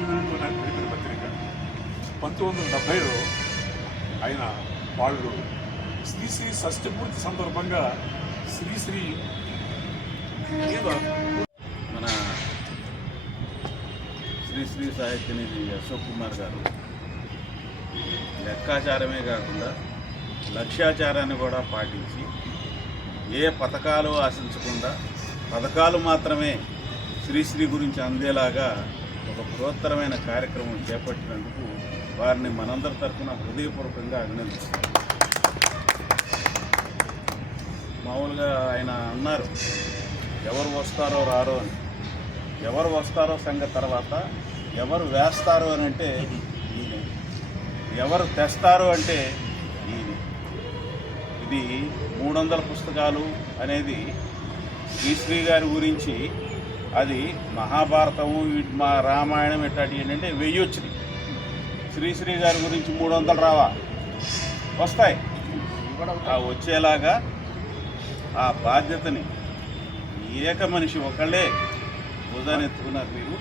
నడిపిన పత్రిక 1970లో ఆయన వాళ్ళు శ్రీశ్రీ షష్ఠపూర్తి సందర్భంగా శ్రీశ్రీ మన శ్రీశ్రీ సాహిత్యనిధి అశోక్ కుమార్ గారు లెక్కాచారమే కాకుండా లక్ష్యాచారాన్ని కూడా పాటించి ఏ పథకాలు ఆశించకుండా పథకాలు మాత్రమే శ్రీశ్రీ గురించి అందేలాగా ఒక బృహత్తరమైన కార్యక్రమం చేపట్టినందుకు వారిని మనందరి తరఫున హృదయపూర్వకంగా అభినందిస్తాం. మామూలుగా ఆయన అన్నారు, ఎవరు వస్తారో రారో అని. ఎవరు వస్తారో సంగతి తర్వాత, ఎవరు వేస్తారో అని అంటే ఈయన, ఎవరు తెస్తారో అంటే ఈయన. ఇది 300 పుస్తకాలు అనేది శ్రీశ్రీ గారి గురించి, అది మహాభారతము మా రామాయణం ఇట్లాంటివి ఏంటంటే 1000 వచ్చినాయి. శ్రీశ్రీ గారి గురించి 300 రావా, వస్తాయి. ఆ వచ్చేలాగా ఆ బాధ్యతని ఏక మనిషి ఒకళ్ళే భుజానెత్తుకున్నారు మీరు.